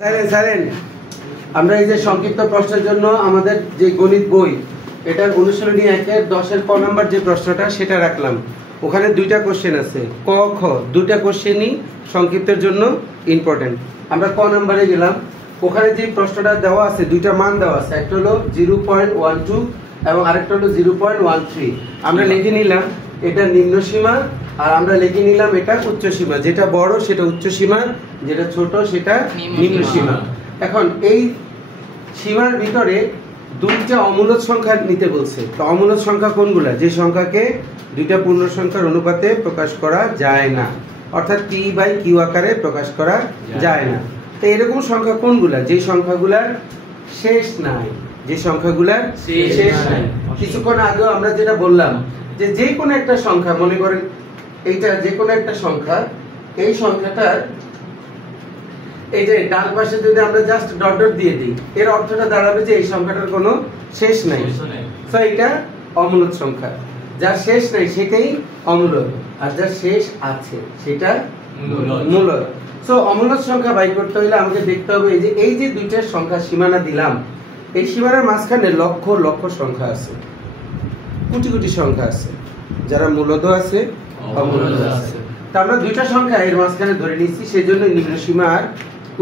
Silent. আমরা এই যে সংক্ষিপ্ত প্রশ্নের জন্য আমাদের যে গণিত বই এটার অনুশীলনী 1-এর 10-এর ক নাম্বার যে প্রশ্নটা সেটা রাখলাম। ওখানে দুইটা কোশ্চেন আছে, ক খ দুইটা কোশ্চেনই সংক্ষিপ্তের জন্য ইম্পর্টেন্ট। আমরা ক নাম্বারে গেলাম, ওখানে যে প্রশ্নটা দেওয়া আছে দুইটা মান দেওয়া আছে, একটা হলো 0.12 এবং আরেকটা হলো 0.13। আমরা লিখে নিলাম এটা নিম্ন সীমা আর আমরা লিখে নিলাম এটা উচ্চ সীমা। যেটা বড় সেটা উচ্চ সীমা, যেটা ছোট সেটা নিম্ন সীমা। এখন এই সীমার ভিতরে দুইটা অমূলদ সংখ্যা নিতে বলছে। তো অমূলদ সংখ্যা কোনগুলা? যে সংখ্যাকে দুইটা পূর্ণ সংখ্যার অনুপাতে প্রকাশ করা যায় না, অর্থাৎ p বাই q আকারে প্রকাশ করা যায় না। তো এরকম সংখ্যা কোনগুলা? যে সংখ্যাগুলার শেষ নাই, যে সংখ্যাগুলার শেষ নাই। কিছুক্ষণ আগেও আমরা যেটা বললাম যে যে কোনো একটা সংখ্যা, মনে করেন এইটা যে কোনো একটা সংখ্যা, এই সংখ্যাটার এই যে ডান পাশে যদি আমরা জাস্ট ডট ডট দিয়ে দিই, এর অর্থটা দাঁড়াবে যে এই সংখ্যাটার কোনো শেষ নাই। তো এটা অমূলদ সংখ্যা। যার শেষ নাই সেটাই অমূলদ, আর যার শেষ আছে সেটা মূলদ। সো অমূলদ সংখ্যা বাই করতে হলে আমাকে দেখতে হবে এই যে দুইটা সংখ্যা সীমানা দিলাম, এই সীমানার মাঝখানে লক্ষ লক্ষ সংখ্যা আছে, কোটি কোটি সংখ্যা আছে, যারা মূলদ আছে অমূলদ আছে। তা আমরা দুইটা সংখ্যা এর মাঝখানে ধরে নিচ্ছি, সেজন্য নিম্ন সীমা আর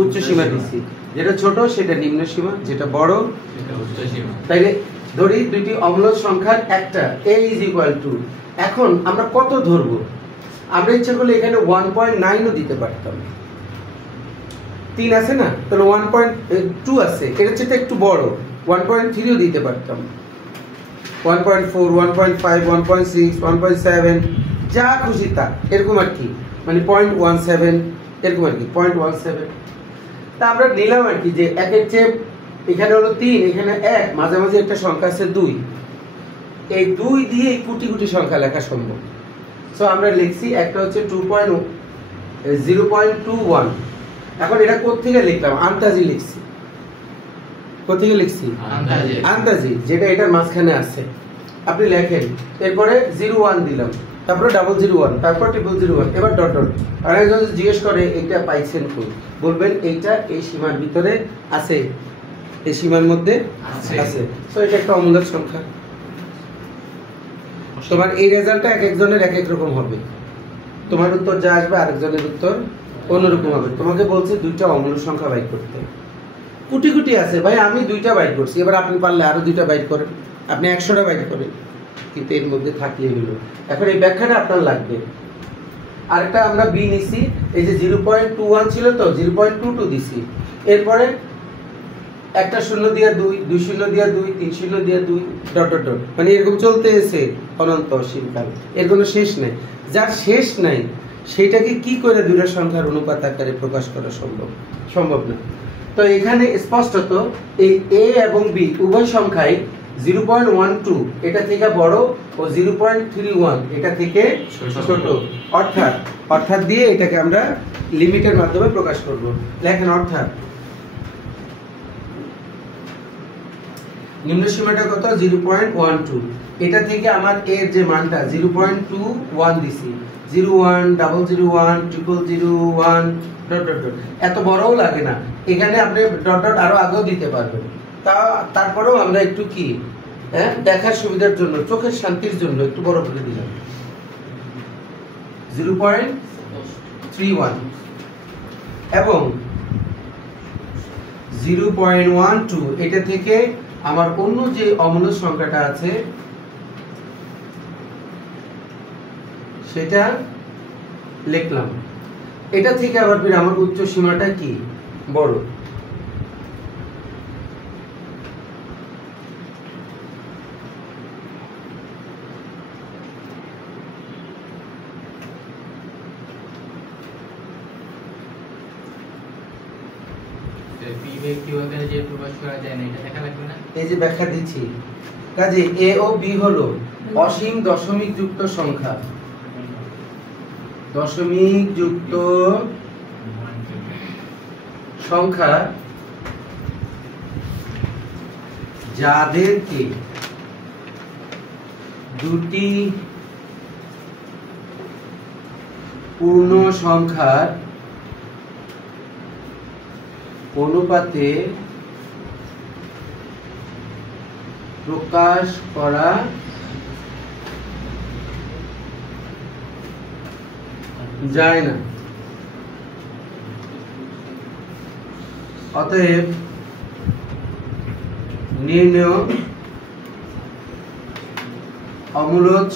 উচ্চ সীমা দিচ্ছি। যেটা ছোট সেটা নিম্ন সীমা, যেটা বড় সেটা উচ্চ সীমা। তাইলে ধরি দুইটি অমূলদ সংখ্যার একটা a = এখন আমরা কত ধরবো? আমরা ইচ্ছা করলে এখানে 1.9 ও দিতে পারতাম, 3 আছে না, তাহলে 1.2 আছে, এটা হচ্ছে একটু বড়, 1.3 ও দিতে পারতাম, 1.4, 1.5, 1.6, 1.7, যা খুশি তা, এরকম আর কি, মানে 0.17 এরকম আর কি, 0.17। তা আমরা নিলাম আর কি যে একের চেয়ে এখানে হলো 3, এখানে 1, মাঝামাঝি একটা সংখ্যা আছে 2। এই 2 দিয়ে কোটি কোটি সংখ্যা লেখা সম্ভব। সো আমরা লিখছি একটা হচ্ছে 0.21। এখন এটা কোত্থেকে লিখলাম? আন্দাজি লিখছি। কোত্থেকে লিখছি? আন্দাজি, যেটা এটার মাঝখানে আছে। আপনি লেখেন, এরপরে 01 দিলাম, তারপরে 001, তারপর 001, এবার ডট ডট। আর একজন জিজ্ঞেস করে এইটা পাইছেন কই, বলবেন এইটা এই সীমার ভিতরে আছে, এই সীমার মধ্যে আছে। তো এটা একটা অমূলদ সংখ্যা। তোমার এই রেজাল্টটা এক একজনের এক এক রকম হবে, তোমার উত্তর যা আসবে আরেকজনের উত্তর অন্যরকম হবে। তোমাকে বলছে দুইটা অমূলদ সংখ্যা বাইর করতে, কোটি কোটি আছে ভাই, আমি 2টা বাইর করছি, এবার আপনি পারলে আরো 2টা বাইর করেন, আপনি 100টা বাইর করেন, কিন্তু এর মধ্যে থাকলেই হলো। এখন এই ব্যাখ্যাটা আপনার লাগবে। আরেকটা আমরা বি নিছি, এই যে 0.21 ছিল তো 0.22 দিছি, এরপরে একটা 0 দিয়ে 2, 2 0 দিয়ে 2, 3 0 দিয়ে 2, ডট ডট ডট, মানে এরকম চলতে এসে অনন্ত অসীমকাল, এর কোনো শেষ নাই। যার শেষ নাই সেটাকে কি করে দুইটা সংখ্যার অনুপাত আকারে প্রকাশ করা সম্ভব না। তো এখানে স্পষ্টত এই a এবং b উভয় সংখ্যাই 0.12 এটা থেকে বড় ও 0.31 এটা থেকে ছোট, অর্থাৎ দিয়ে এটাকে আমরা লিমিটের মাধ্যমে প্রকাশ করব। লেখেন অর্থাৎ নিম্ন সীমাটা কত? 0.12। এটা থেকে আমার এর যে মানটা 0.21 দিছি, 01, 001, 001, ডট ডট ডট, এত বড়ও লাগে না। এখানে আপনি ডট ডট আরো আগেও দিতে পারবেন। তারপরেও আমরা একটু কি দেখার সুবিধার জন্য, চোখের শান্তির জন্য একটু বড় করে দিলাম 0.31 এবং 0.12। এটা থেকে আমার অন্য যে অমূলদ সংখ্যাটা আছে সেটা লিখলাম। এটা থেকে আবার ফিরে আমার উচ্চ সীমাটা কি? বড়। এই যে ব্যাখ্যা দিচ্ছি, কাজে a ও b হলো অসীম দশমিক যুক্ত সংখ্যা, দশমিক যুক্ত সংখ্যা যাদেরকে দুটি পূর্ণ সংখ্যার অনুপাতে প্রকাশ করা যায় না। অতএব নির্ণেয় অমূলদ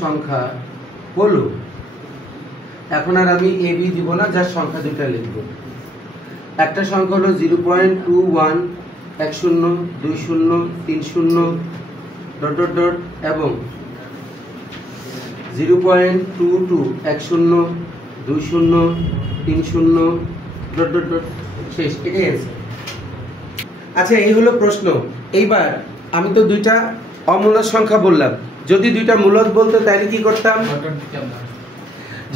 সংখ্যা হলো, এখন আর আমি এ বি দিব না, যার সংখ্যা দুটা লিখব। একটা সংখ্যা হলো 0.21 10 20 30 ডট ডট ডট এবং 0.22 10 20 30 ডট ডট ডট শেষ। এটাই অ্যান্সার। আচ্ছা, এই হলো প্রশ্ন। এইবার আমি তো দুইটা অমূলদ সংখ্যা বললাম, যদি দুইটা মূলদ বলতো তাহলে কি করতাম?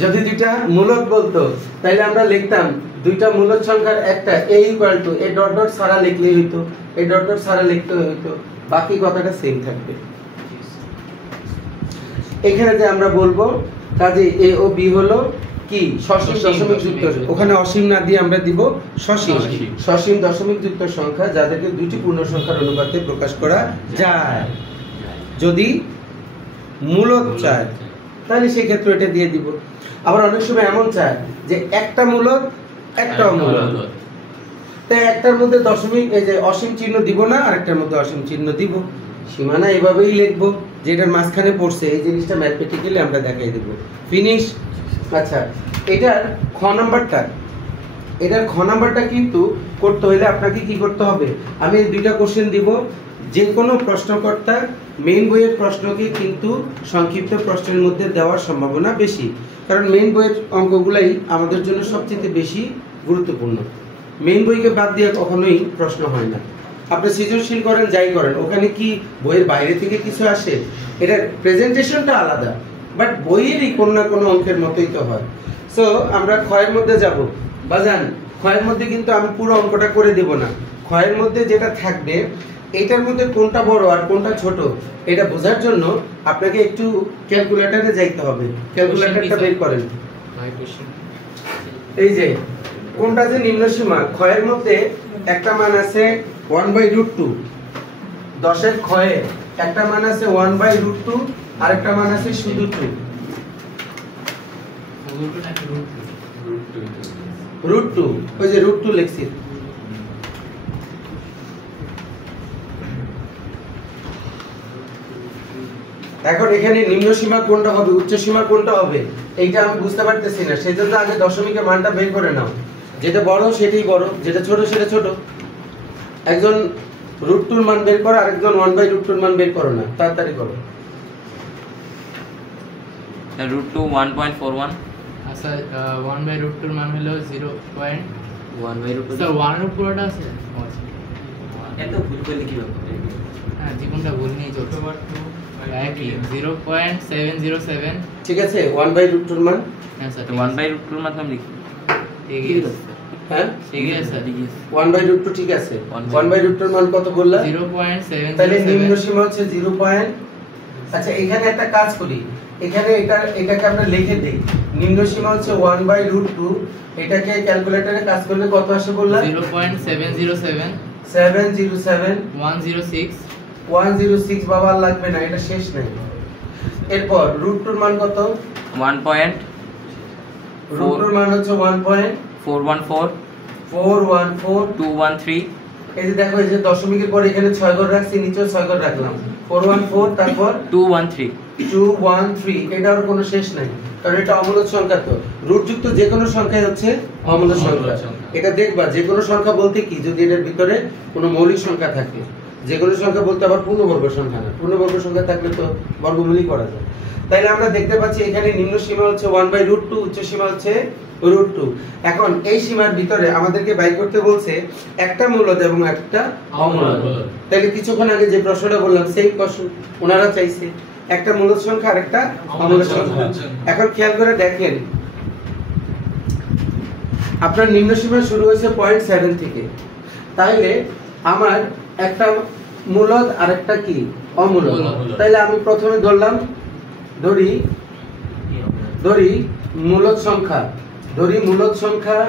যদি দুইটা মূলদ বলতো তাহলে আমরা লিখতাম দুইটা মূলদ সংখ্যার একটা a ইকুয়াল টু এই ডট ডট সারা লিখলেই হইতো, এই ডট ডট সারা লিখতে হইতো, বাকি কথাটা সেম থাকবে। এখানে যে আমরা বলবো কাজে a ও b হলো কি সসীম দশমিক যুক্ত, ওখানে অসীম না দিয়ে আমরা দিব সসীম। সসীম দশমিক যুক্ত সংখ্যা যাদেরকে দুইটি পূর্ণ সংখ্যার অনুপাতে প্রকাশ করা যায়। যদি মূলদ চায় তাহলে সেই ক্ষেত্রে এটা দিয়ে দিব। আবার অনেক সময় এমন চায় যে একটা মূলদ একটা অমূলদ, তাই একটার মধ্যে দশমিক এই যে অসীম চিহ্ন দিব না, আরেকটার মধ্যে অসীম চিহ্ন দিব। সীমানা এভাবেই লিখবো, যেটার মাঝখানে পড়ছে এই জিনিসটা ম্যাথমেটিক্যালি আমরা দেখাই দেব। ফিনিশ। আচ্ছা, এটার খ নাম্বারটা কিন্তু করতে হলে আপনাকে কি করতে হবে? আমি দুইটা কোশ্চেন দিব। যে কোনো প্রশ্নকর্তা মেইন বইয়ের প্রশ্নকে কিন্তু সংক্ষিপ্ত প্রশ্নের মধ্যে দেওয়ার সম্ভাবনা বেশি, কারণ মেইন বইয়ের অঙ্কগুলাই আমাদের জন্য সবচেয়ে বেশি গুরুত্বপূর্ণ। মেইন বইকে বাদ দিয়ে কখনোই প্রশ্ন হয় না। আপনি সৃজনশীল করেন যাই করেন, ওখানে কি বইয়ের বাইরে থেকে কিছু আসে? এটার প্রেজেন্টেশনটা আলাদা, বাট বইয়েরই কোনো না কোনো অঙ্কের মতোই তো হয়। সো আমরা ক্ষয়ের মধ্যে যাব। বাজান, ক্ষয়ের মধ্যে কিন্তু আমি পুরো অঙ্কটা করে দেব না। ক্ষয়ের মধ্যে যেটা থাকবে এটার মধ্যে কোনটা বড় আর কোনটা ছোট এটা বোঝার জন্য আপনাকে একটু ক্যালকুলেটরে যাইতে হবে। ক্যালকুলেটরটা বের করেন। এই যে কোনটা যে নিম্ন সীমা, ক্ষয়ের মধ্যে একটা মান আছে 1/√2, 10 এর ক্ষয়ে একটা মান আছে 1/√2, আর একটা মান আছে শুধু 2 √2। ওই যে √2 লিখছি। এখন এখানে নিম্ন সীমা কোনটা হবে, উচ্চ সীমা কোনটা হবে, এইটা আমি বুঝতে পারতেছি না। সেজন্য আগে দশমিকের মানটা বের করে নাও। যেটা বড় সেটাই বড়, যেটা ছোট সেটা ছোট। একজন √2 মান বের করো, আরেকজন 1/√2 মান বের করো না, তাড়াতাড়ি করো। √2 1.41। আচ্ছা, 1/√2 মান হলো 0.1/√2। স্যার 1 এর পুরোটা আছে? এত ভুল করলে কি হবে? হ্যাঁ, জীবনটা ভুল নিয়ে চলছে। 0.707। ঠিক আছে, 1/√2 মান। হ্যাঁ স্যার, 1/√2 এর মাধ্যমে লিখি। ঠিক আছে। হ্যাঁ, ঠিক আছে স্যার। 1/√2 ঠিক আছে। 1/√2 এর মান কত বললা? 0.707। তাহলে নিম্ন সীমা হচ্ছে 0. আচ্ছা, এখানে একটা কাজ করি, এখানে এটাকে আমরা লিখে দেই। নিম্ন সীমা হচ্ছে 1/√2, এটাকে ক্যালকুলেটরে কাজ করলে কত আসে বললা? 0.707 707 106 106। বাবা লাগবে না, এটা শেষ নাই। এরপর √2 এর মান কত? 1. √2 এর মান হচ্ছে 1.414 213। এই যে দেখো, এই যে দশমিকের পর এখানে 6 ঘর রাখছি, নিচেও 6 ঘর রাখলাম। 414, তারপর 213। এটার কোনো শেষ নাই, কারণ এটা অমূলদ সংখ্যা। তো রুটযুক্ত যে কোনো সংখ্যাই হচ্ছে অমূলদ সংখ্যা। এটা দেখবা, যে কোনো সংখ্যা বলতে কি, যদি এটার ভিতরে কোনো মৌলিক সংখ্যা থাকে। যে কোনো সংখ্যা বলতে আবার পূর্ণবর্গ সংখ্যা না, পূর্ণবর্গ সংখ্যা থাকলে তো বর্গমূলই করা যায়। তাইলে আমরা দেখতে পাচ্ছি এখানে নিম্ন সীমা হচ্ছে 1/√2, উচ্চ সীমা হচ্ছে √2। এখন এই সীমার ভিতরে আমাদেরকে বাই করতে বলছে একটা মূলদ এবং একটা অমূলদ। তাহলে কিছুক্ষণ আগে যে প্রশ্নটা বললাম সেই প্রশ্ন ওনারা চাইছে, একটা মূলদ সংখ্যা আর একটা অমূলদ সংখ্যা। এখন খেয়াল করে দেখেন, আপনার নিম্ন সীমা শুরু হয়েছে 0.7 থেকে, তাইলে আমার একটা মূলদ আর একটা কি অমূলদ। তাইলে আমি প্রথমে ধরি ধরি মূলদ সংখ্যা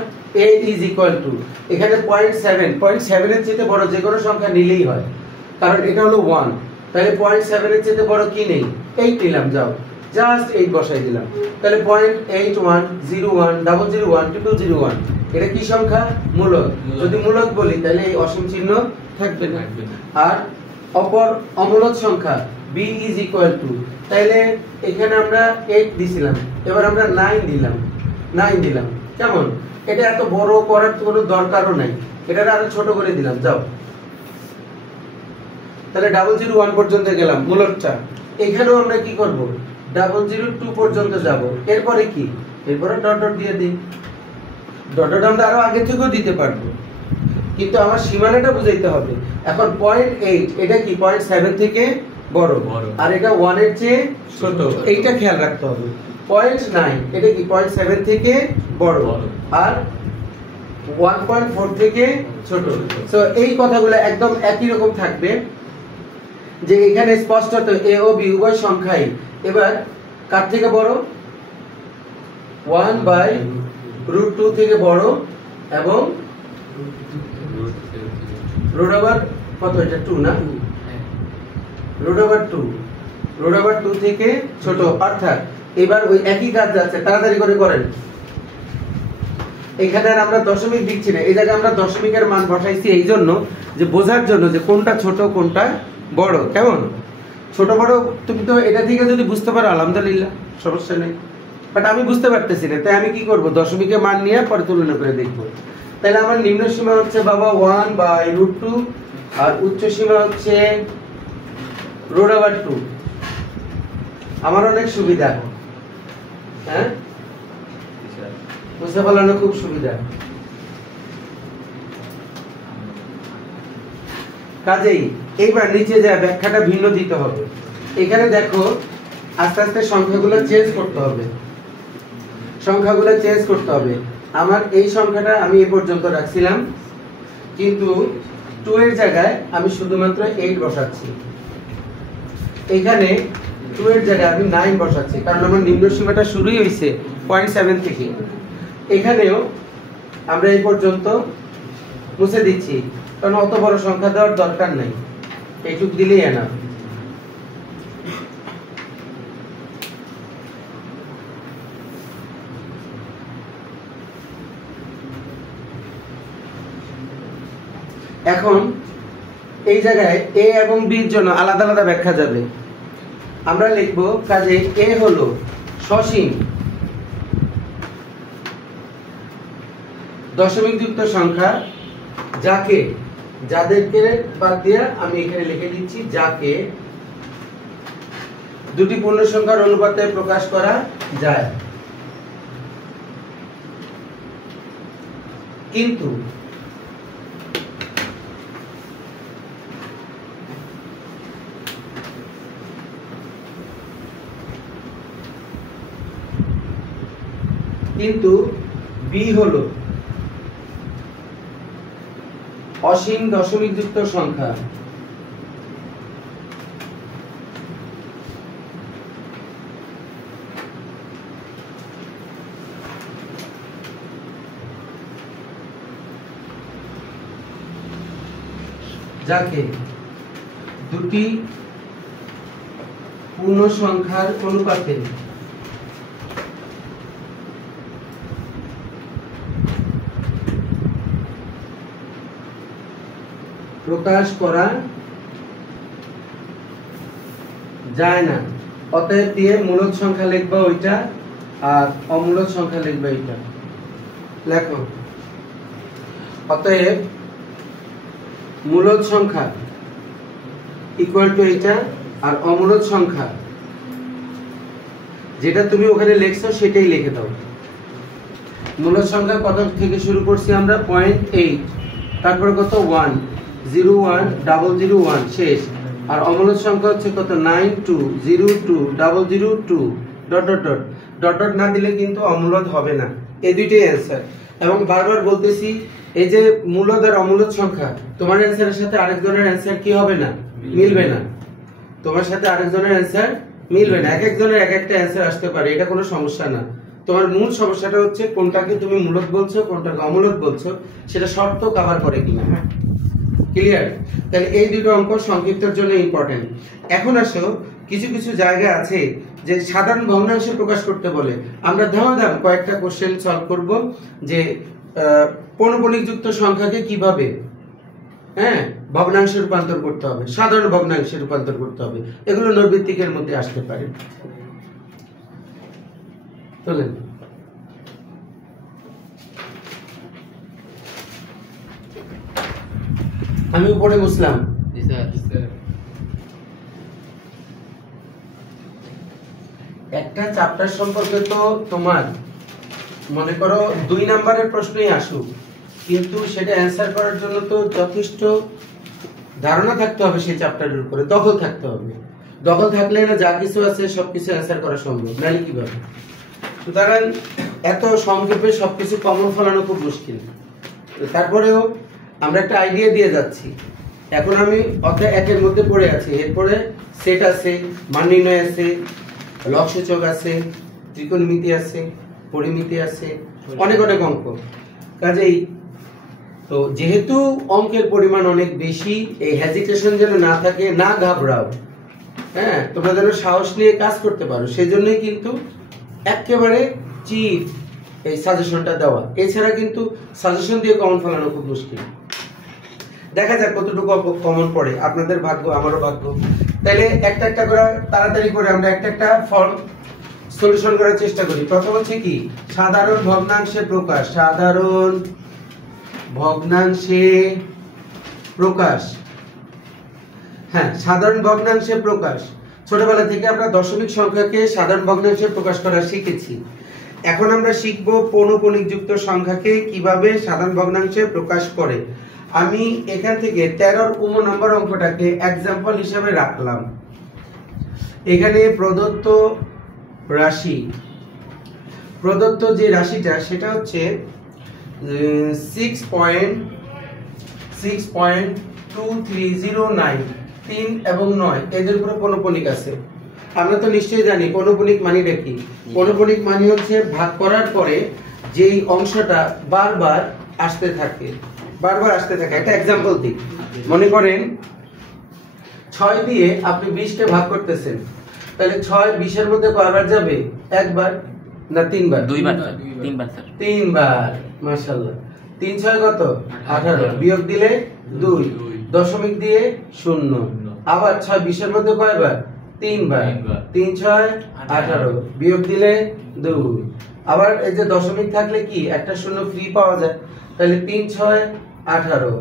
a is equal to এখানে 0.7 এর চেয়ে বড় যে কোনো সংখ্যা নিলেই হয়, কারণ এটা হলো 1, তাহলে 0.7 এর চেয়ে বড় কি নেই, 8 নিলাম, যাও জাস্ট 8 বসাই দিলাম, তাহলে 0.8101001201 এটা কি সংখ্যা, মূলদ। যদি মূলদ বলি তাহলে এই অসীম চিহ্ন থাকবে না। আর অপর অমূলদ সংখ্যা b is equal to, তাহলে এখানে আমরা 8 দিছিলাম, এবার আমরা 9 দিলাম। কেমন, এটা এত বড় করার কোনো দরকারও নাই, এটা আরো ছোট করে দিলাম, যাও। তাহলে 001 পর্যন্ত গেলাম মূলদটা। এখানেও আমরা কি করব, 002 পর্যন্ত যাব। এরপরে কি, এরপরে ডট ডট দিয়ে দিই। ডট ডট আমরা আরো আগে থেকেও দিতে পারবো, কিন্তু আমার সীমানাটা বুঝাইতে হবে। এখন 0.8 এটা কি 0.7 থেকে বড়, আর এটা 1 এর চেয়ে ছোট, এইটা খেয়াল রাখতে হবে। 0.9 এটা কি 0.7 থেকে বড়, আর 1.4 থেকে ছোট। সো এই কথাগুলো একদম একই রকম থাকবে, যে এখানে স্পষ্টত a ও b উভয় সংখ্যাই এবার কার থেকে বড়, 1/√2 থেকে বড়, এবং রুট ওভার কত, এটা 2 না, √2 থেকে ছোট। অর্থাৎ এবার ওই একই কাজ যাচ্ছে, তাড়াতাড়ি করে করেন। এখানে আর আমরা দশমিক দিচ্ছি না, এই জায়গায় আমরা দশমিকের মান বসাইছি এই জন্য যে বোঝার জন্য যে কোনটা ছোট কোনটা বড়। কেমন, ছোট বড় তুমি তো এটা থেকে যদি বুঝতে পারো আলহামদুলিল্লাহ, সমস্যা নেই, বাট আমি বুঝতে পারতেছি না, তাই আমি কি করব, দশমিকের মান নিয়ে পরে তুলনা করে দেখবো। তাহলে আমার নিম্ন সীমা হচ্ছে বাবা 1/√2, আর উচ্চ সীমা হচ্ছে √2। আমার অনেক সুবিধা, হ্যাঁ বুঝতে পারলাম না, খুব সুবিধা। কাজেই এইবার নিচে যা ব্যাখ্যাটা ভিন্ন দিতে হবে। এখানে দেখো আস্তে আস্তে সংখ্যাগুলো চেঞ্জ করতে হবে। আমার এই সংখ্যাটা আমি এ পর্যন্ত রাখছিলাম, কিন্তু 2 এর জায়গায় আমি শুধুমাত্র 8 বসাচ্ছি। এখানে 2 এর জায়গায় আমি 9 বসাচ্ছি, কারণ আমার নিম্ন সীমাটা শুরুই হয়েছে 0.7 থেকে। এখানেও আমরা এই পর্যন্ত মুছে দিচ্ছি, কারণ অত বড় সংখ্যা দেওয়ার দরকার নাই, এইটুক দিলেই এনাফ। এখন এই জায়গায় a এবং b এর জন্য আলাদা আলাদা ব্যাখ্যা যাবে। আমরা লিখব, কাজে a হলো সসীম দশমিক যুক্ত সংখ্যা, যাদেরকে বাদ দিয়ে আমি এখানে লিখে দিচ্ছি, যাকে দুটি পূর্ণ সংখ্যার অনুপাতে প্রকাশ করা যায়, কিন্তু b হলো অসীম দশমিক যুক্ত সংখ্যা, যাকে দুটি পূর্ণ সংখ্যার অনুপাতে প্রকাশ করা যায় না। অতএব দিয়ে মূলদ সংখ্যা লিখবা ওইটা, আর অমূলদ সংখ্যা লিখবা এটা। লেখো, অতএব মূলদ সংখ্যা ইকুয়াল টু এটা, আর অমূলদ সংখ্যা যেটা তুমি ওখানে লিখছো সেটাই লিখে দাও। মূলদ সংখ্যা কত থেকে শুরু করছি আমরা, 0.8, তারপরে কত 1, 01, 001 শেষ, আর অমূলদ সংখ্যা হচ্ছে কত 92020002 dot dot dot dot dot না দিলে কিন্তু অমূলদ হবে না। এই দুইটাই অ্যান্সার। এবং বারবার বলতেছি, এই যে মূলদ আর অমূলদ সংখ্যা, তোমার অ্যান্সারের সাথে আরেকজনের অ্যান্সার কি হবে না, মিলবে না। তোমার সাথে আরেকজনের অ্যান্সার মিলবে না, এক একজনের এক একটা অ্যান্সার আসতে পারে, এটা কোনো সমস্যা না। তোমার মূল সমস্যাটা হচ্ছে কোনটাকে তুমি মূলত বলছো কোনটাকে অমূলত বলছো, সেটা শর্ত কভার করে কিনা। ক্লিয়ার? তাহলে এই দুটো অঙ্ক সংক্ষিপ্তের জন্য ইম্পর্টেন্ট। এখন আসো, কিছু কিছু জায়গা আছে যে সাধারণ ভগ্নাংশে প্রকাশ করতে বলে, আমরা ধামাধাম কয়েকটা কোশ্চেন সলভ করব যে পৌনঃপুনিক যুক্ত সংখ্যাকে কিভাবে ভগ্নাংশে রূপান্তর করতে হবে, সাধারণ ভগ্নাংশে রূপান্তর করতে হবে, এগুলো নৈর্ব্যক্তিকের মধ্যে আসতে পারে। চলেন আমি উপরে বসলাম। একটা চ্যাপ্টার সম্পর্কে তো তোমার মনে করো 2 নাম্বারের প্রশ্নই আসুক, কিন্তু সেটা অ্যান্সার করার জন্য তো যথেষ্ট ধারণা থাকতে হবে সেই চ্যাপ্টারের উপরে, দখল থাকতে হবে। দখল থাকলে না যা কিছু আছে সবকিছু অ্যান্সার করা সম্ভব, নাহলে কিভাবে? সুতরাং এত সংক্ষেপে সবকিছু কমন ফলানো খুব মুশকিল। তারপরেও আমরা একটা আইডিয়া দিয়ে যাচ্ছি। এখন আমি অধ্যায় 1 এর মধ্যে পড়ে আছি, এরপরে সেট আছে, মান নির্ণয় আছে, লবসূচক আছে, ত্রিকোণমিতি আছে, পরিমিতি আছে, অনেক অনেক অঙ্ক। কাজেই তো যেহেতু অঙ্কের পরিমাণ অনেক বেশি, এই হেজিটেশন যেন না থাকে, না ঘাবড়াও, তোমরা যেন সাহস নিয়ে কাজ করতে পারো, সেজন্যই কিন্তু একেবারে চিপ এই সাজেশনটা দেওয়া। এছাড়া কিন্তু সাজেশন দিয়ে কমন ফলানো খুব মুশকিল। দেখা যাক কতটুকু কমন পড়ে, আপনাদের ভাগ্য আমারও ভাগ্য। তাহলে একটা একটা করে তাড়াতাড়ি করে আমরা একটা একটা ফর্ম সলিউশন করার চেষ্টা করি। প্রথম হচ্ছে কি, সাধারণ ভগ্নাংশে প্রকাশ। সাধারণ ভগ্নাংশে প্রকাশ, সাধারণ ভগ্নাংশে প্রকাশ। ছোটবেলা থেকে আমরা দশমিক সংখ্যাকে সাধারণ ভগ্নাংশে প্রকাশ করা শিখেছি। এখন আমরা শিখব পৌনঃপুনিক যুক্ত সংখ্যাকে কিভাবে সাধারণ ভগ্নাংশে প্রকাশ করে। আমি এখান থেকে 13 নম্বর অঙ্কটাকে এক্সাম্পল হিসেবে রাখলাম। এখানে প্রদত্ত রাশি, প্রদত্ত যে রাশিটা সেটা হচ্ছে 6.2309, 3 এবং 9 এদের উপরে পৌনঃপুনিক আছে। আমরা তো নিশ্চয়ই জানি পৌনঃপুনিক মানেটা কি। পৌনঃপুনিক মানে হচ্ছে ভাগ করার পরে যেই অংশটা বারবার আসতে থাকে, বারবার আসতে থাকে। একটা এক্সাম্পল দিই, মনে করেন 6 দিয়ে আপনি 20 কে ভাগ করতেছেন, তাহলে 6 20 এর মধ্যে কয়বার যাবে? একবার না 3 বার? 2 বার, 3 বার স্যার। 3 বার, মাশাআল্লাহ। 3 6 কত? 18, বিয়োগ দিলে 2, দশমিক দিয়ে 0। আবার 6 20 এর মধ্যে কয়বার? 3 বার। 3 6 18, বিয়োগ দিলে 2। আবার এই যে দশমিক থাকলে কি একটা শূন্য ফ্রি পাওয়া যায়, তাহলে 3 6 18,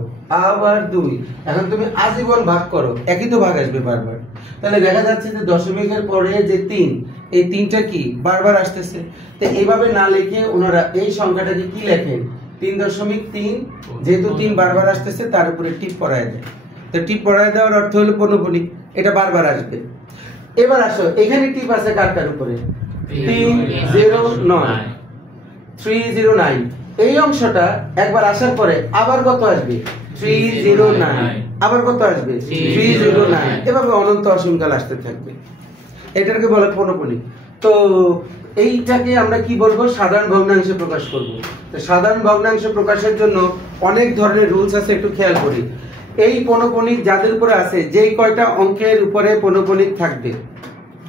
আবার 2। এখন তুমি আজীবন ভাগ করো, একই তো ভাগ আসবে বারবার। তাহলে দেখা যাচ্ছে যে দশমিকের পরে যে 3, এই 3টা কি বারবার আসতেছে। তো এইভাবে না লিখে ওনারা এই সংখ্যাটাকে কি লেখেন? 3.3। যেহেতু 3 বারবার আসতেছে তার উপরে টিপ পড়ায় দেয়। তো টিপ পড়ায় দেওয়ার অর্থ হলো পৌনঃপুনিক, এটা বারবার আসবে। এবার আসো, এখানে টিপ আছে কার কার উপরে? 309, 309। এই অংশটা একবার আসার পরে আবার কত আসবে? 309। আবার কত আসবে? 309। এভাবে অনন্ত অসীমকাল আসতে থাকবে। এটাকে বলে পৌনঃপুনিক। তো এইটাকে আমরা কি বলবো? সাধারণ ভগ্নাংশে প্রকাশ করব। তো সাধারণ ভগ্নাংশে প্রকাশের জন্য অনেক ধরনের রুলস আছে, একটু খেয়াল করি। এই পৌনঃপুনিক যাদের উপরে আছে, যেই কয়টা অঙ্কের উপরে পৌনঃপুনিক থাকবে,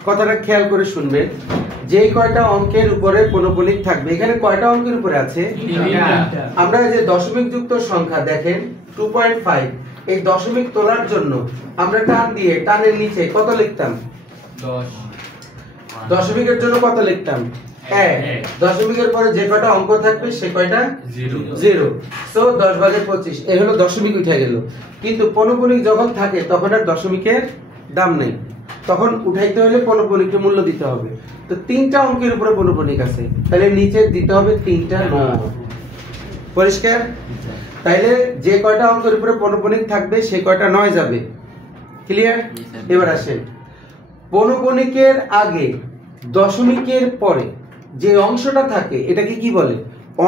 কথাটা খেয়াল করে শুনবেন, যেই কয়টা অঙ্কের উপরে পৌনঃপুনিক থাকবে। এখানে কয়টা অঙ্কের উপরে আছে? আমরা যে দশমিক যুক্ত সংখ্যা দেখেন 2.5, এই দশমিক তোলার জন্য আমরা টান দিয়ে টানের নিচে কত লিখতাম? 10। দশমিকের জন্য কত লিখতাম? 1। দশমিকের পরে যে কয়টা অঙ্ক থাকবে সে কয়টা? 0। সো 10 ভাগের 25, এই হলো দশমিক উঠে গেল। কিন্তু পৌনঃপুনিক যখন থাকে তখন আর দশমিকের দাম নেই, তখন উঠাইতে হলে পৌনঃপুনিকের মূল্য দিতে হবে। তো 3টা অঙ্কের উপরে পৌনঃপুনিক আছে, তাহলে নিচে দিতে হবে 3টা 9। পরিষ্কার? তাইলে যে কয়টা অঙ্কের উপরে পৌনঃপুনিক থাকবে সে কয়টা 9 যাবে। ক্লিয়ার? এবার আসেন, পৌনঃপুনিকের আগে দশমিকের পরে যে অংশটা থাকে এটাকে কি বলে?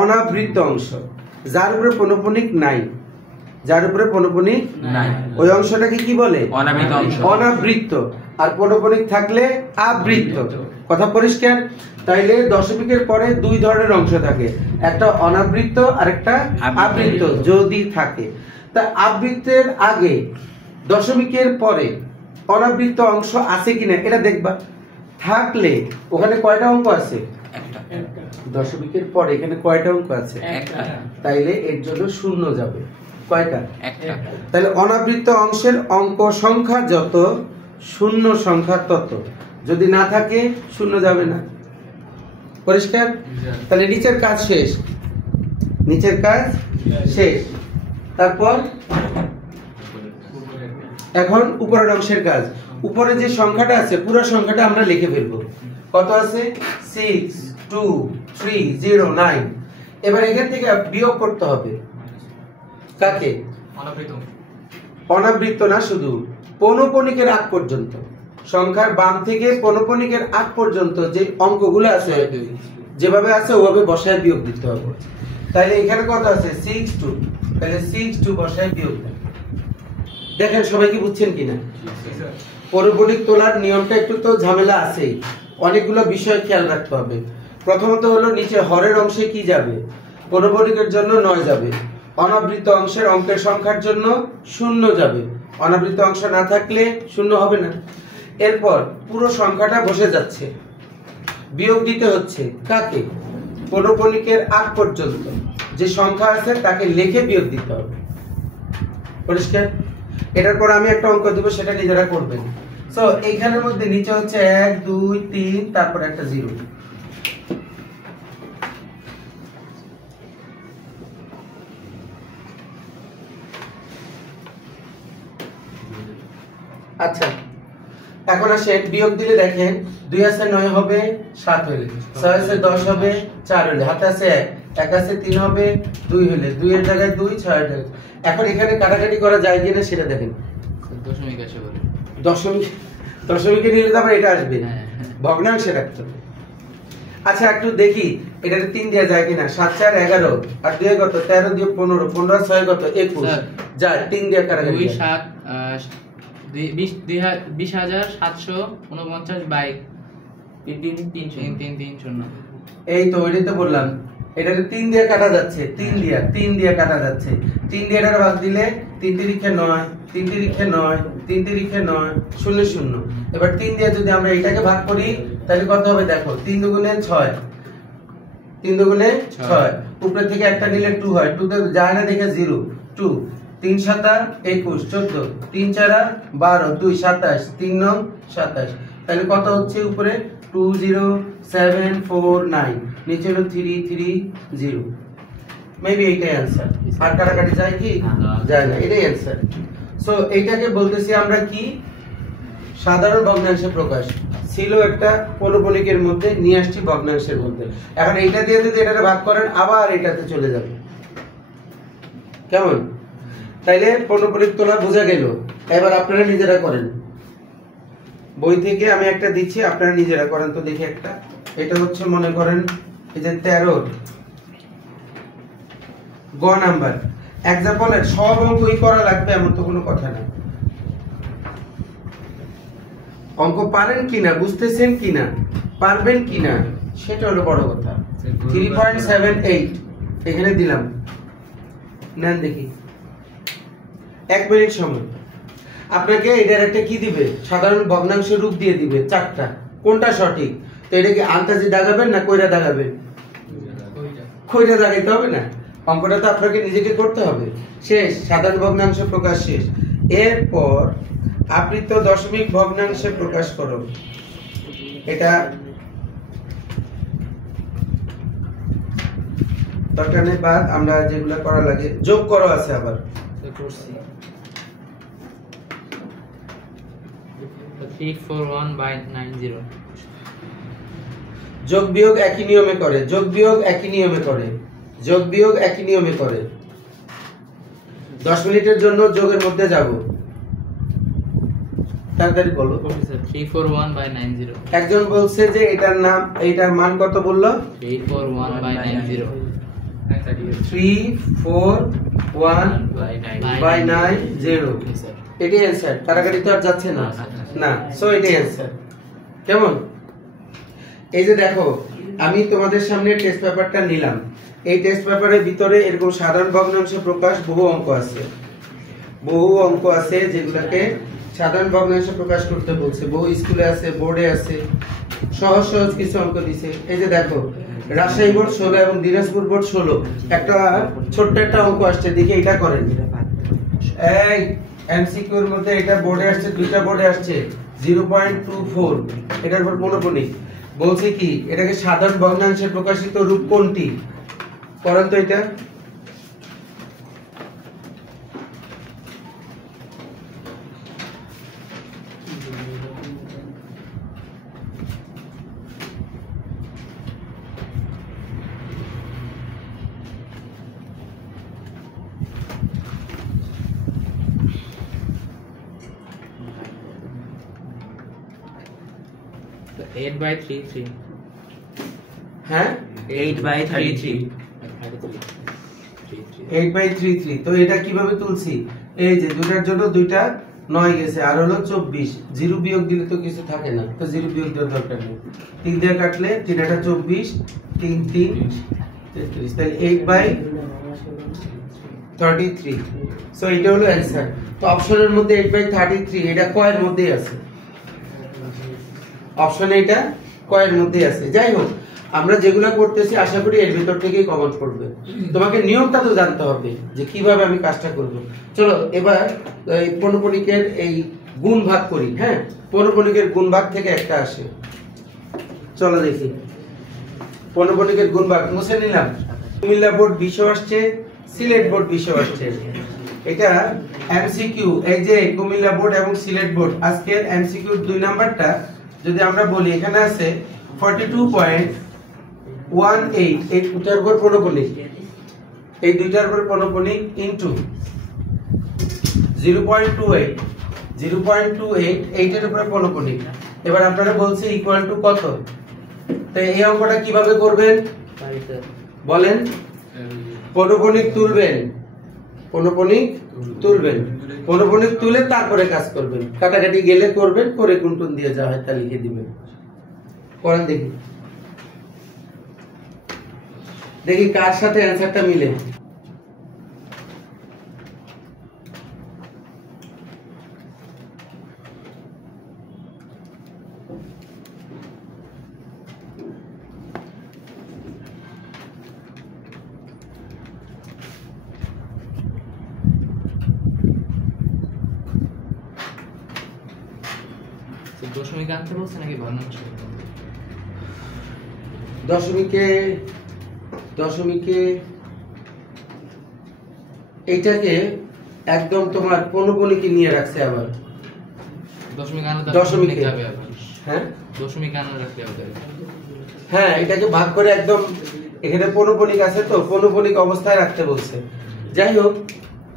অনাবৃত্ত অংশ। যার উপরে পৌনঃপুনিক নাই, যার উপরে পৌনঃপুনিক নাই, ওই অংশটাকে কি বলে? অনাবৃত্ত অংশ। অনাবৃত্ত। আর পৌনঃপুনিক থাকলে আবৃত্ত। কথা পরিষ্কার? তাইলে দশমিকের পরে দুই ধরনের অংশ থাকে, একটা অনাবৃত্ত আর একটা আবৃত্ত যদি থাকে। তা আবৃত্তের আগে দশমিকের পরে অনাবৃত্ত অংশ আছে কিনা এটা দেখবা। থাকলে ওখানে কয়টা অঙ্ক আছে? দশমিকের পরে এখানে কয়টা অঙ্ক আছে? তাইলে এর জন্য শূন্য যাবে। কয়টা? তাহলে অনাবৃত্ত অংশের অঙ্ক সংখ্যা যত, শূন্য সংখ্যা তত। যদি না থাকে শূন্য যাবে না। পরিষ্কার? তাহলে নিচের কাজ শেষ, নিচের কাজ শেষ। তারপর এখন উপরের অংশের কাজ। উপরে যে সংখ্যাটা আছে পুরো সংখ্যাটা আমরা লিখে ফেলবো। কত আছে? 6 2 3 0 9। এবার এখান থেকে বিয়োগ করতে হবে। কাকে? অনাবৃত্ত না, শুধু পৌনঃপুনিকের আগ পর্যন্ত, সংখ্যার বাম থেকে পৌনঃপুনিকের আগ পর্যন্ত যে অঙ্কগুলো আছে যেভাবে আছে ওভাবে বসায় বিয়োগ দিতে হবে। তাহলে এখানে কত আছে? 6 2। তাহলে 6 2 বসায় বিয়োগ দেন। দেখেন সবাই কি বুঝছেন কিনা? পৌনঃপুনিক তোলার নিয়মটা একটু তো ঝামেলা আছেই, অনেকগুলো বিষয় খেয়াল রাখতে হবে। প্রথমত হলো নিচে হরের অংশে কি যাবে? পৌনঃপুনিকের জন্য 9 যাবে। অনাবৃত্ত অংশের অঙ্কের সংখ্যার জন্য 0 যাবে। অনাবৃত্ত অংশ না থাকলে 0 হবে না। এরপর পুরো সংখ্যাটা বসে যাচ্ছে, বিয়োগ দিতে হচ্ছে কাকে? পৌনঃপুনিকের আগ পর্যন্ত যে সংখ্যা আছে তাকে লিখে বিয়োগ দিতে হবে। পরিষ্কার? এটার পর আমি একটা অঙ্ক দেব, সেটা নিজেরা করবেন। সো এইখানের মধ্যে নিচে হচ্ছে 1 2 3 তারপর একটা 0। আচ্ছা এখন আসেন বিয়োগ দিলে দেখেন 2 আছে 9 হবে 7 হইলে, 6 আছে 10 হবে 4 হইলে, হাতে আছে 1 আছে 3 হবে 2 হইলে, 2 এর জায়গায় 2 6 এর জায়গায়। এখন এখানে কাটাকাটি করা যায় কিনা সেটা দেখেন। দশমিক আসে বলে দশমিকে নিলে তারপর এটা আসবে, ভগ্নাংশে রাখতে হবে। আচ্ছা একটু দেখি এটাতে 3 দেয়া যায় কিনা। 7 4 11 আর 2 কত? 13 দিয়ে 15, 15 আর 6 কত? 21 যায়। 3 দিয়ে কাটাকাটি 2 7 20,749 বাই 3 এই তো ওইটাই তো বললাম, এটাকে 3 দিয়ে কাটা যাচ্ছে, 3 দিয়ে কাটা যাচ্ছে। 3 দিয়ে এটার ভাগ দিলে 3 তিরিখে 9, 3 তিরিখে 9, 3 তিরিখে 9 0 0। এবার 3 দিয়ে যদি আমরা এটাকে ভাগ করি তাহলে কত হবে দেখো? 3 দুগুণে 6, 3 দুগুণে 6। উপরে থেকে একটা নিলে 2 হয়, 2 তে যায় না দেখে 0 2। 3 7 21 14, 3 4 12, 2 27, 3 9 27। তাহলে কত হচ্ছে? উপরে 2 0 7 4 9, নিচে হলো 3 3 0। মেবি এইটাই অ্যানসার। আর কাটাকাটি যায় কি? যায় না, এটাই অ্যানসার। সো এইটাকে বলতেছি আমরা কি? সাধারণ ভগ্নাংশে প্রকাশ। ছিল একটা পৌনঃপুনিকের মধ্যে, নিয়ে আসছি ভগ্নাংশের মধ্যে। এখন এইটা দিয়ে যদি এটাকে ভাগ করেন আবার এটাতে চলে যাবে। কেমন? তাইলে পৌনঃপুনিক তোলা বোঝা গেল। এবার আপনারা নিজেরা করেন, বই থেকে আমি একটা দিচ্ছি, আপনারা নিজেরা করেন তো দেখি একটা। এটা হচ্ছে মনে করেন এই যে 13 গ নাম্বার। এক্সাম্পলের সব অঙ্কই করা লাগবে এমন তো কোনো কথা না। অঙ্ক পারেন কিনা, বুঝতেছেন কিনা, পারবেন কিনা সেটা হলো বড় কথা। 3.78 এখানে দিলাম, নেন দেখি। 1 মিনিট সময়। আপনাকে এটার একটা কি দিবে? সাধারণ ভগ্নাংশের রূপ দিয়ে দিবে 4টা। কোনটা সঠিক? তো এটা কি আন্তাজি দাগাবেন না কইরা দাগাবেন? কইরা দাগাইতে হবে না, অঙ্কটা তো আপনাকে নিজেকে করতে হবে। শেষ, সাধারণ ভগ্নাংশ প্রকাশ শেষ। এরপর আবৃত্ত দশমিক ভগ্নাংশে প্রকাশ করো। এটা দরকার নেই, বাদ আমরা যেগুলো করা লাগে। যোগ করো আছে আবার। 341/90। যোগ বিয়োগ একই নিয়মে করে, যোগ বিয়োগ একই নিয়মে করে, যোগ বিয়োগ একই নিয়মে করে। 10 মিনিটের জন্য যোগের মধ্যে যাব, তাড়াতাড়ি বলো। 341/90। একজন বলছে যে এটার নাম, এইটার মান কত বললো? 341/90। 341/90। এটাই অ্যান্সার, কাটাকাটি তো আর যাচ্ছে না, না, সো এটাই অ্যান্সার। কেমন? এই যে দেখো, আমি তোমাদের সামনে টেস্ট পেপারটা নিলাম। এই টেস্ট পেপারের ভিতরে এরকম সাধারণ ভগ্নাংশ প্রকাশ বহু অঙ্ক আছে, বহু অঙ্ক আছে যেগুলোকে সাধারণ ভগ্নাংশ প্রকাশ করতে বলছে। বহু স্কুলে আছে, বোর্ডে আছে, সহজ সহজ কিছু অঙ্ক দিছে। এই যে দেখো, রাজশাহী বোর্ড 16 এবং দিনাজপুর বোর্ড 16, একটা ছোট্ট একটা অঙ্ক আসছে, দেখি এটা করেন। এই এমসিকিউর মধ্যে এটা বোর্ডে আসছে, দুইটা বোর্ডে আসছে 0.24, এটার উপর মনোপনি বলছে কি, এটাকে সাধারণ ভগ্নাংশে প্রকাশিত রূপ কোনটি? করেন তো এটা। তো 8/33 হ্যাঁ 8/33 8/33। তো এটা কিভাবে তুলছি? এই যে দুটার জন্য দুইটা 9 গেছে, আর হলো 24, 0 বিয়োগ দিলে তো কিছু থাকে না, তো 0 বিয়োগ দেওয়ার দরকার নেই। 3 দিয়ে কাটলে 3 এটা 24, 3 3 33, তাহলে 8/33। সো এটা হলো অ্যানসার। তো অপশনের মধ্যে 8/33 এটা কয়ের মধ্যেই আছে, অপশনে এটা কয়ের মধ্যেই আছে। যাই হোক, আমরা যেগুলো করতেছি আশা করি এর ভিতর থেকেই কমন পড়বে। তোমাকে নিয়মটা তো জানতে হবে যে কিভাবে আমি কাজটা করব। চলো এবার এই পৌনঃপুনিকের এই গুণ ভাগ করি। হ্যাঁ, পৌনঃপুনিকের গুণ ভাগ থেকে একটা আসে, চলো দেখি। পৌনঃপুনিকের গুণ ভাগ মুছে নিলাম। কুমিল্লা বোর্ড 20 আসছে, সিলেট বোর্ড 20 আসছে। এটা এমসিকিউ, এই যে কুমিল্লা বোর্ড এবং সিলেট বোর্ড আজকের এমসিকিউ 2 নাম্বারটা যদি আমরা বলি, এখানে আছে 42.18, এই দুটার উপর পৌনঃপুনিক, এই দুইটার উপর পৌনঃপুনিক ইনটু 0.28, 0.28 এইটার উপরে পৌনঃপুনিক। এবার আপনারা বলছে ইকুয়াল টু কত? তো এই অঙ্কটা কিভাবে করবেন বলেন? পৌনঃপুনিক তুলবেন, পৌনঃপুনিক তুলবেন, পৌনঃপুনিক তুলে তারপরে কাজ করবেন। কাটাকাটি গেলে করবেন, করে গুণটুন দিয়ে যা হয় তা লিখে দিবেন। করেন দেখি, দেখি কার সাথে অ্যানসারটা মিলে। দশমিক আনতে বলছে নাকি ভগ্নাংশ? দশমিকে এইটাকে একদম তোমার পৌনঃপুনিকে নিয়ে রাখছে আবার। দশমিক আনো দশমিকে যাবে আবার। হ্যাঁ, দশমিক আনো রাখতে হবে। হ্যাঁ, এটাকে ভাগ করে একদম, এখানে পৌনঃপুনিক আছে তো পৌনঃপুনিক অবস্থায় রাখতে বলছে। যাই হোক,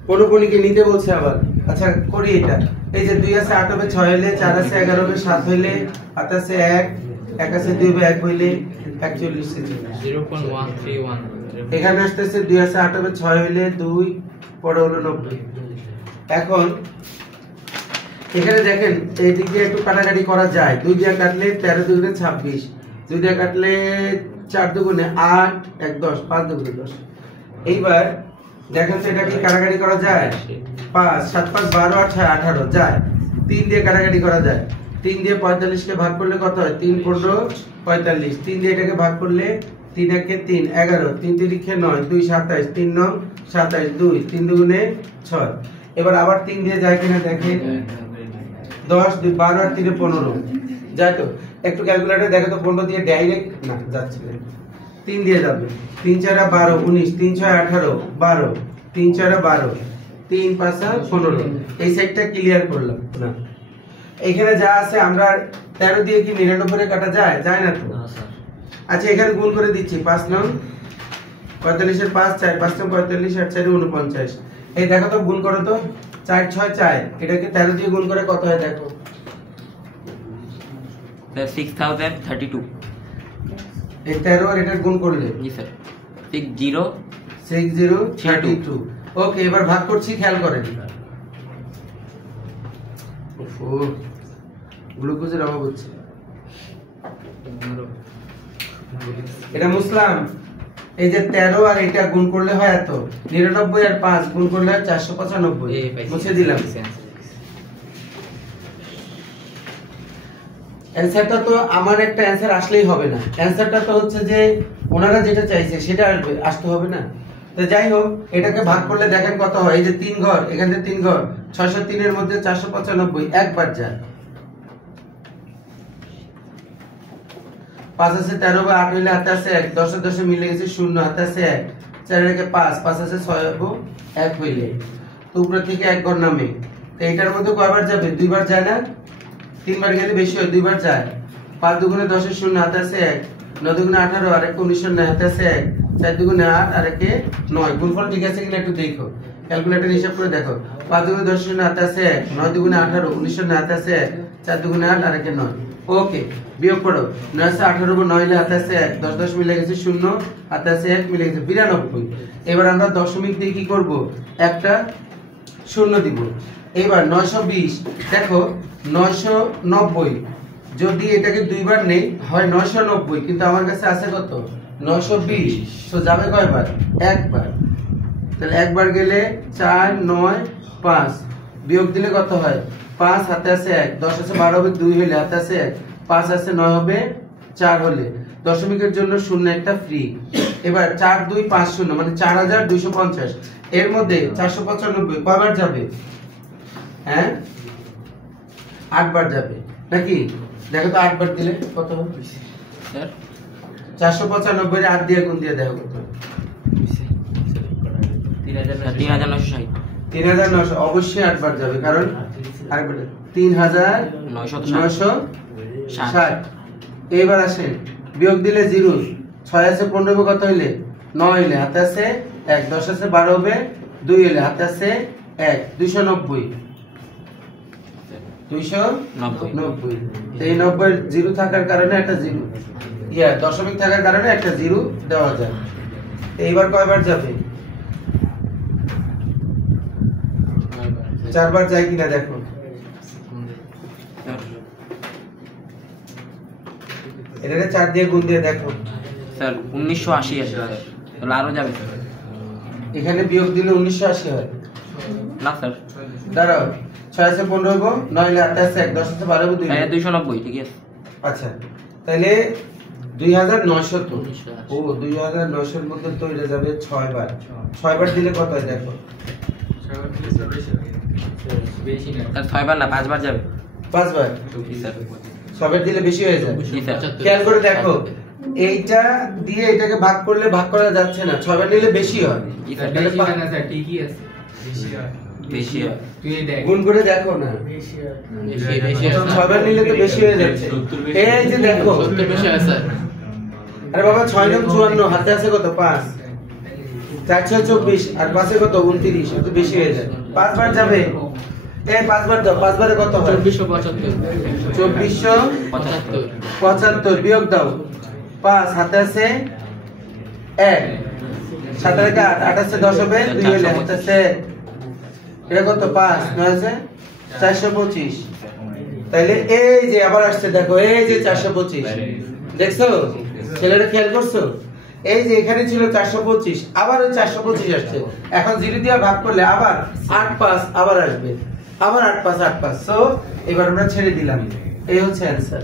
পৌনঃপুনিকে নিতে বলছে আবার। আচ্ছা করি এটা। এই যে 2 আছে 8 হবে 6 হইলে, 4 আছে 11 হবে 7 হইলে, 8 আছে 1, 1 আছে 2 হবে 1 হইলে 41 0.131। এখানে আসতেছে 2 আছে 8 হবে 6 হইলে 2, পরে হলো 90। এখন এখানে দেখেন এই দিক দিয়ে একটু কাটাকাটি করা যায়। 2 দিয়ে কাটলে 13 দুগুণে 26, 2 দিয়ে কাটলে 4 দুগুণে 8, 1 10, 5 দুগুণে 10। এইবার দেখেন তো এটা কি কাটাকাটি করা যায়? 5 7 5 12 8 6 18 যায়। 3 দিয়ে কাটাকাটি করা যায়। 3 দিয়ে 45 কে ভাগ করলে কত হয়? 3 15 45। 3 দিয়ে এটাকে ভাগ করলে 3 1 3 11, 3 3 9, 2 27, 3 9 27, 2 3 দুগুণে 6। এবার আবার 3 দিয়ে যায় কিনা দেখেন। 10 2 12 আর 3 15 যায় তো। একটু ক্যালকুলেটর দেখো তো 15 দিয়ে ডাইরেক্ট না যাচ্ছে না, 3 দিয়ে যাবে। 3 4 12 19, 3 6 18 12, 3 4 12, 3 5 15। এই সাইডটা ক্লিয়ার করলাম না। এখানে যা আছে আমরা 13 দিয়ে কি 99 এ কাটা যায়? যায় না তো। আচ্ছা এখানে গুণ করে দিচ্ছি। 5 9 45 এর 5 4, 5 9 45 আর 4 49। এই দেখো তো গুণ করো তো, 4 6 4, এটাকে 13 দিয়ে গুণ করে কত হয় দেখো। 6032। এই 13 আর এটার গুণ করলে জি স্যার 60 6032। ওকে, এবার ভাগ করছি, খেয়াল করেন। ও গ্লুকোজের অভাব হচ্ছে। এটা মুসলাম, এই যে 13 আর এটা গুণ করলে হয় এত, 99 আর 5 গুণ করলে হয় 495, মুছে দিলাম। অ্যানসারটা তো আমার একটা অ্যানসার আসলেই হবে না, অ্যানসারটা তো হচ্ছে যে ওনারা যেটা চাইছে সেটা আসতে হবে না। তো যাই হোক, এটাকে ভাগ করলে দেখেন কত হয়। এই যে 3 ঘর, এখান থেকে 3 ঘর, 603 এর মধ্যে 495 একবার যায়। 5 আছে 13 বা 8 হইলে হাতে আছে 1, 10 10 মিলে গেছে 0, হাতে আছে 1, 4 রেখে 5, 5 আছে 6 এবং 1 হইলে তো উপর থেকে 1 ঘর নামে। তো এটার মধ্যে কয়বার যাবে? 2 বার যায় না? 3 বার গেলে বেশি হয়, 2 বার যায়। 5 দুগুণে 10 এর 0, হাতে আছে 1, 9 দুগুণে 18 আর 1 19 9, হাতে আছে 1, 4 দুগুণে 8 আর 1 9। গুণফল ঠিক আছে কিনা একটু দেখো, ক্যালকুলেটর হিসাব করে দেখো। 5 দুগুণে 10 এর 0, হাতে আছে 1, 9 দুগুণে 18 19 9, হাতে আছে 1, 4 দুগুণে 8 আর 1 9। ওকে, বিয়োগ করো। 9 আছে 18 বা 9 হলে হাতে আছে 1, 10 10 মিলে গেছে 0, হাতে আছে 1 মিলে গেছে 92। এবার আমরা দশমিক দিয়ে কি করব? একটা শূন্য দিব। এবার 920, দেখো 990 যদি এটাকে দুইবার নেই হয় 990, কিন্তু আমার কাছে আছে কত? 920। তো যাবে কয়বার? একবার। তাহলে একবার গেলে 4 9 5, বিয়োগ দিলে কত হয়? 5, হাতে আছে 1, 10 আছে 12 হবে 2 হলে, হাতে আছে 1, 5 আছে 9 হবে 4 হলে। দশমিকের জন্য শূন্য একটা ফ্রি। এবার 4 2 5 0 মানে 4250। এর মধ্যে 495 কয়বার যাবে? হ্যাঁ, 8 বার যাবে নাকি? দেখো তো 8 বার দিলে কত হবে স্যার? 495 এর 8 দিয়ে গুণ দিয়ে দেখো কত? 3960। 3900 অবশ্যই 8 বার যাবে, কারণ আরেকবার 3960। এবার আসেন, বিয়োগ দিলে 0, 6 আছে 15 কত হইলে? 9 হইলে, হাতে আছে 1, 10 আছে 12 হবে 2 হইলে, হাতে আছে 1, 290। 290। তো এই 90 জিরো থাকার কারণে একটা জিরো, দশমিক থাকার কারণে একটা জিরো দেওয়া যায়। এইবার কয়বার যাবে? 4 বার যায় কিনা দেখো। এটাকে 4 দিয়ে গুণ দিয়ে দেখো। স্যার 1980 আছে স্যার, তাহলে আরো যাবে স্যার। এখানে বিয়োগ দিলে 1980 হয় না স্যার, দাঁড়াও। 6 আছে 15 হইব, 9 হইলে হাতে আছে 1, 10 আছে 12 হবে 2 হইলে। 290 ঠিক আছে। আচ্ছা, তাহলে 2900 তো। ও 2900 এর মধ্যে তো এটা যাবে 6 বার। 6 বার দিলে কত হয় দেখো। স্যার 6 বার না 5 বার যাবে। 5 বার? জি স্যার। 6 বার দিলে বেশি হয়ে যায়। জি স্যার। খেয়াল করে দেখো, এইটা দিয়ে এটাকে ভাগ করলে ভাগ করা যাচ্ছে না, 6 বার নিলে বেশি হয়। জি স্যার। তাহলে বেশি হয়। গুণ করে দেখো না, 6 বার নিলে তো বেশি হয়ে যাচ্ছে। এই যে দেখো, আরে বাবা 6 9 54, হাতে আছে কত? 5, 4 6 24 আর 5 এ কত? 29, একটু বেশি হয়ে যায়। 5 বার যাবে। এই 5 বার দাও, 5 বারে কত হয়? 2475 বিয়োগ দাও। 5, হাতে আছে 1, 7 রেখে 8, 8 আছে 10 হবে 2 হইলে, হাতে আছে এটা কত? 5, 9 আছে 425। তাইলে এই যে আবার আসছে দেখো, এই যে 425, দেখছো ছেলেটা? খেয়াল করছো? এই যে এখানে ছিল 425, আবার ওই 425 আসছে। এখন 0 দিয়ে ভাগ করলে আবার 8 5 আবার আসবে, আবার 8 5 8 5। সো এবার আমরা ছেড়ে দিলাম। এই হচ্ছে অ্যানসার।